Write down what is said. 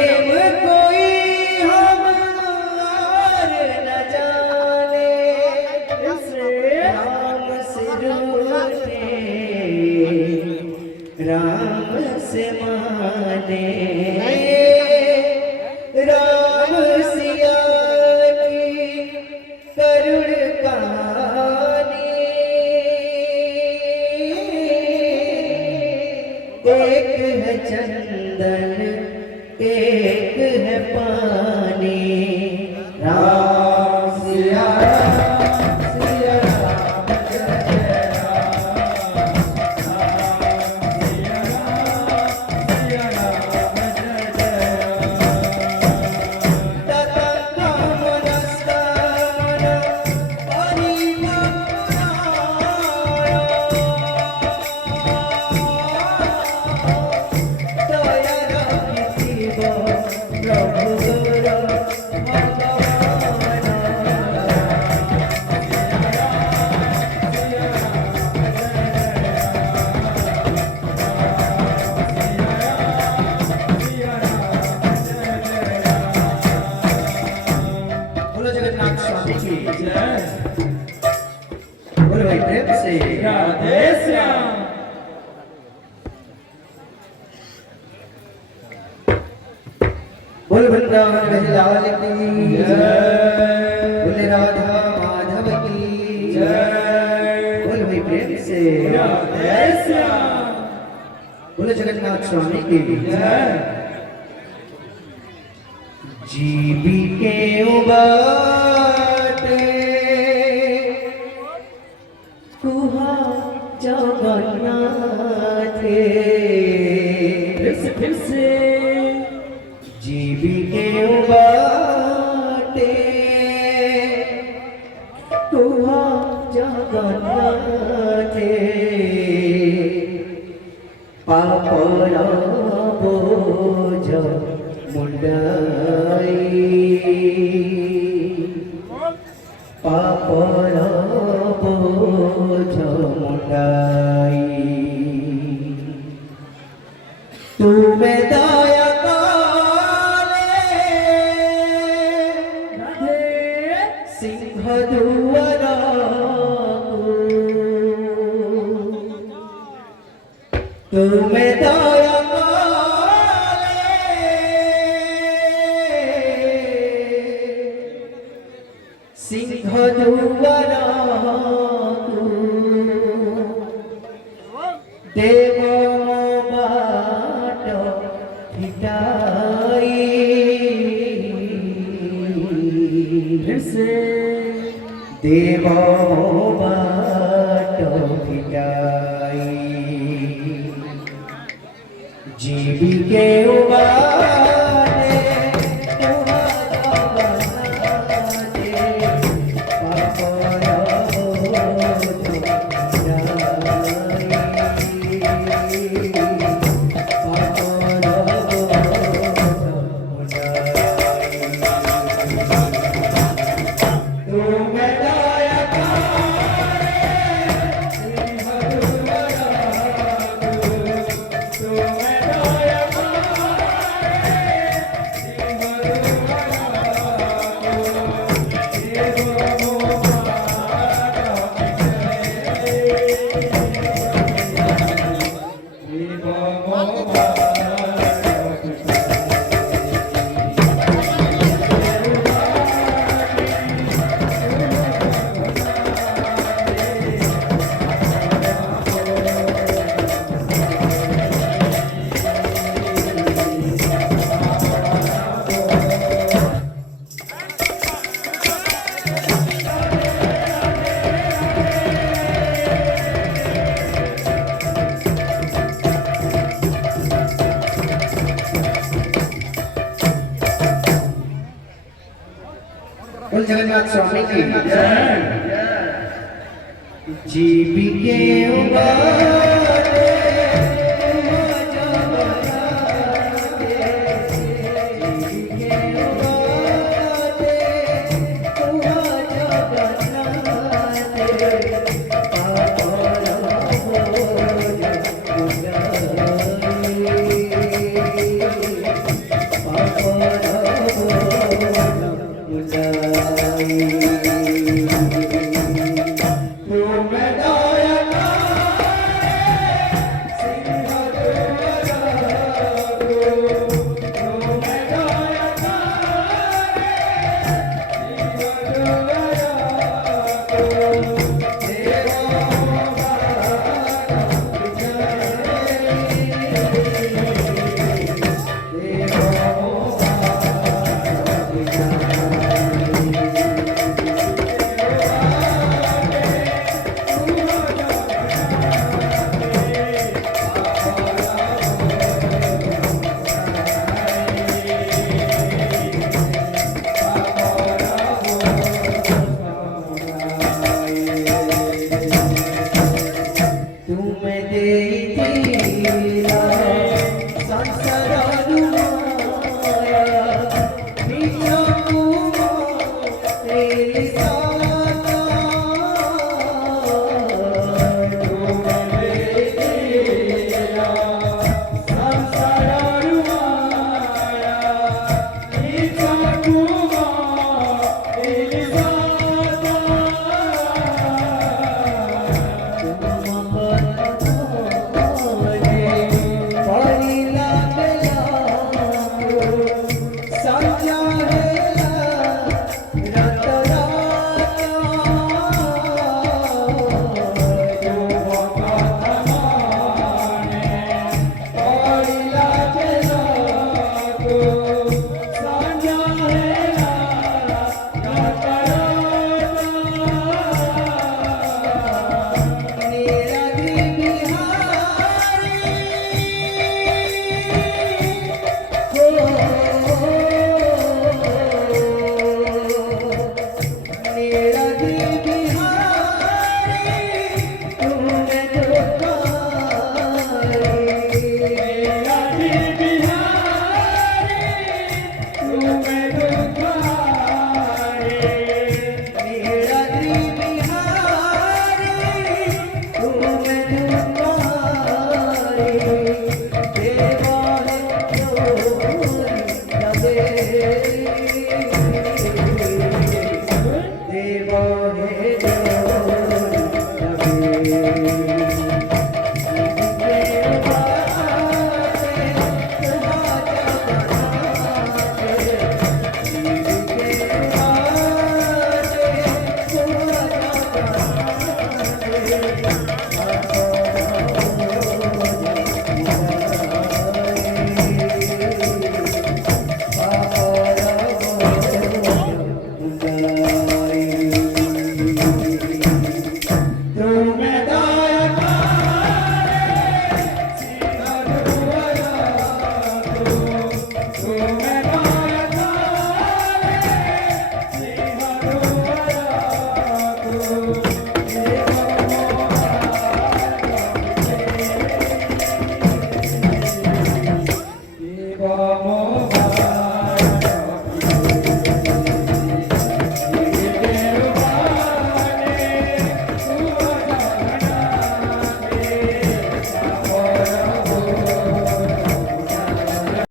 प्रेम कोई हम और न जाने, राम से रूठे राम से माने, राम सिया की करुण कहानी, एक है चंदन एक है पानी, राम सिया सिया राम जय जय बोलो भाई प्रेम से राधे श्याम। बोल वृंदावन बहलाल की जय, बोले राधा माधव की जय, बोल भाई प्रेम से राधे श्याम। बोले जगन्नाथ स्वामी की जय। जीवी के उबाटे कुहा जगन्नाथ, फिर से जीवी के उबाटे कुहा जगन्नाथ, पापड़ बोझ मुंडाई, पापड़ बोझ मुंडाई, तुम्हें दया काले सिंह दुआरा, तुम्हें दया सिंह दुआरा, देव बाट हिटाई, फिर से देव बाट हिटाई, जीवी के उबारे बोल जगन्नाथ स्वामी की जय। जीवी के उबारे como